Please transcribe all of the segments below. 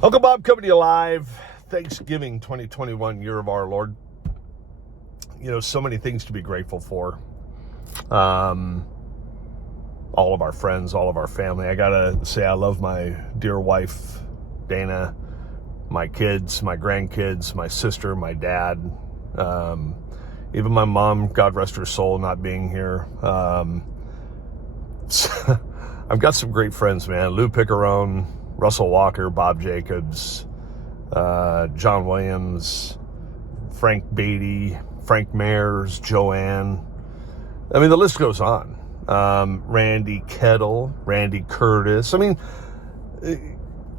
Uncle Bob coming to you live. Thanksgiving 2021, year of our Lord. You know, so many things to be grateful for. All of our friends, all of our family. I gotta say I love my dear wife, Dana, my kids, my grandkids, my sister, my dad, even my mom, God rest her soul, not being here. I've got some great friends, man. Lou Picarone, Russell Walker, Bob Jacobs, John Williams, Frank Beatty, Frank Mayers, Joanne. I mean, the list goes on. Randy Kettle, Randy Curtis. I mean,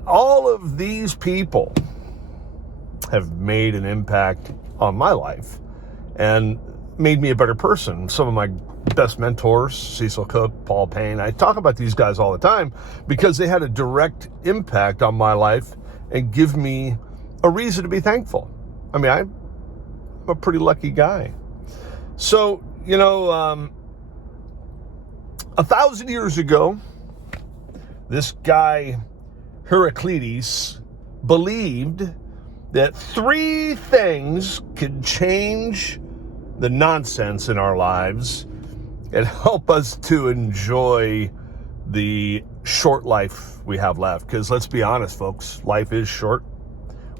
all of these people have made an impact on my life and made me a better person. Some of my best mentors, Cecil Cook, Paul Payne, I talk about these guys all the time because they had a direct impact on my life and give me a reason to be thankful. I mean, I'm a pretty lucky guy. So, you know, 1,000 years ago, this guy, Heraclitus, believed that three things could change the nonsense in our lives and help us to enjoy the short life we have left. Because let's be honest, folks, life is short.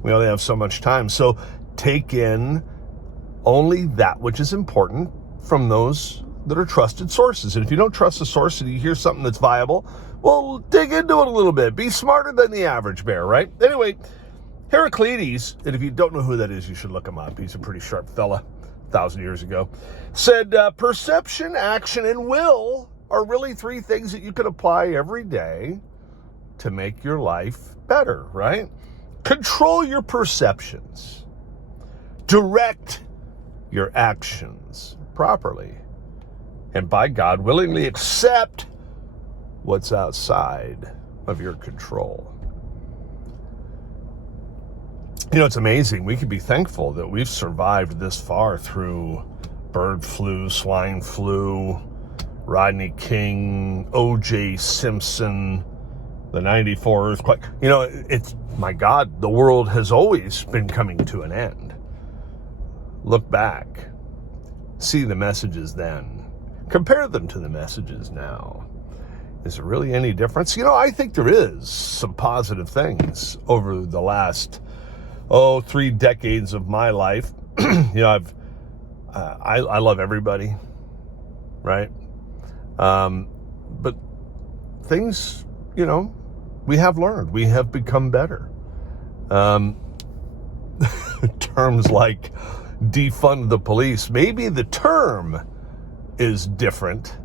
We only have so much time. So take in only that which is important from those that are trusted sources. And if you don't trust a source and you hear something that's viable, well, dig into it a little bit. Be smarter than the average bear, right? Anyway, Heraclitus, and if you don't know who that is, you should look him up. He's a pretty sharp fella. 1,000 years ago, said perception, action, and will are really three things that you can apply every day to make your life better, right? Control your perceptions. Direct your actions properly. And by God, willingly accept what's outside of your control. You know, it's amazing. We can be thankful that we've survived this far through bird flu, swine flu, Rodney King, O.J. Simpson, the 94 earthquake. You know, it's, my God, the world has always been coming to an end. Look back, see the messages then, compare them to the messages now. Is there really any difference? You know, I think there is some positive things over the last 3 decades of my life. You know, I love everybody, right? But things, you know, we have learned. We have become better. Terms like defund the police. Maybe the term is different,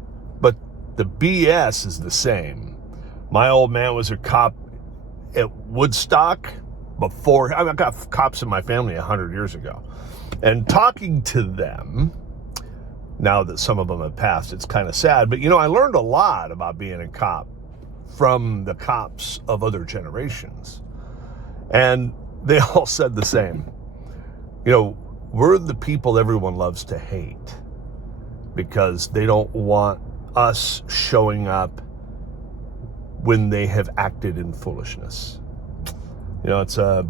but the BS is the same. My old man was a cop at Woodstock. Before, I've got cops in my family 100 years ago. And talking to them, now that some of them have passed, it's kind of sad. But, you know, I learned a lot about being a cop from the cops of other generations. And they all said the same. You know, we're the people everyone loves to hate because they don't want us showing up when they have acted in foolishness. You know, it's a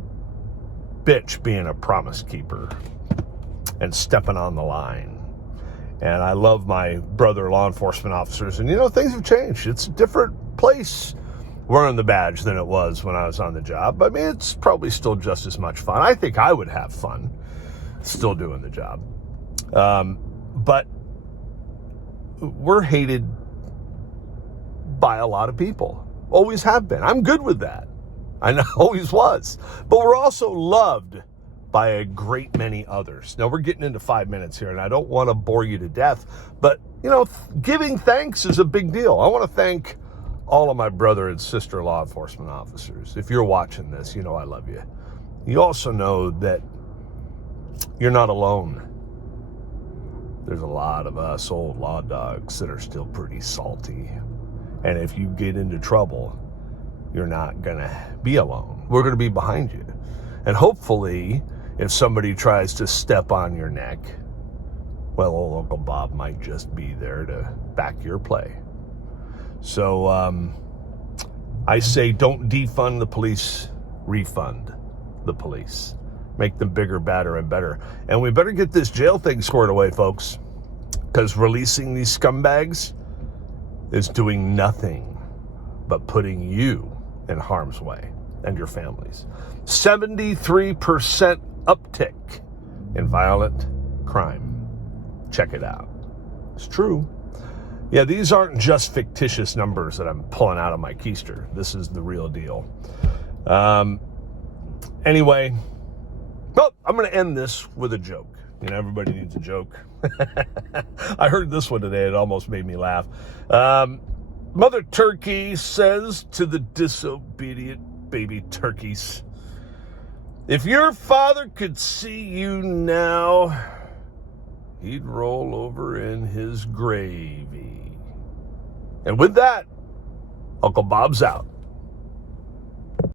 bitch being a promise keeper and stepping on the line. And I love my brother law enforcement officers. And, you know, things have changed. It's a different place wearing the badge than it was when I was on the job. I mean, it's probably still just as much fun. I think I would have fun still doing the job. But we're hated by a lot of people. Always have been. I'm good with that. I know, always was. But we're also loved by a great many others. Now, we're getting into 5 minutes here, and I don't want to bore you to death, but, you know, giving thanks is a big deal. I want to thank all of my brother and sister law enforcement officers. If you're watching this, you know I love you. You also know that you're not alone. There's a lot of us old law dogs that are still pretty salty. And if you get into trouble, you're not going to be alone. We're going to be behind you. And hopefully, if somebody tries to step on your neck, well, old Uncle Bob might just be there to back your play. So I say don't defund the police refund the police. Make them bigger, badder, and better. And we better get this jail thing squared away, folks, because releasing these scumbags is doing nothing but putting you in harm's way and your families. 73% uptick in violent crime. Check it out. It's true. Yeah, these aren't just fictitious numbers that I'm pulling out of my keister. This is the real deal. Anyway, well, I'm going to end this with a joke. You know, everybody needs a joke. I heard this one today. It almost made me laugh. Mother Turkey says to the disobedient baby turkeys, if your father could see you now, he'd roll over in his gravy. And with that, Uncle Bob's out.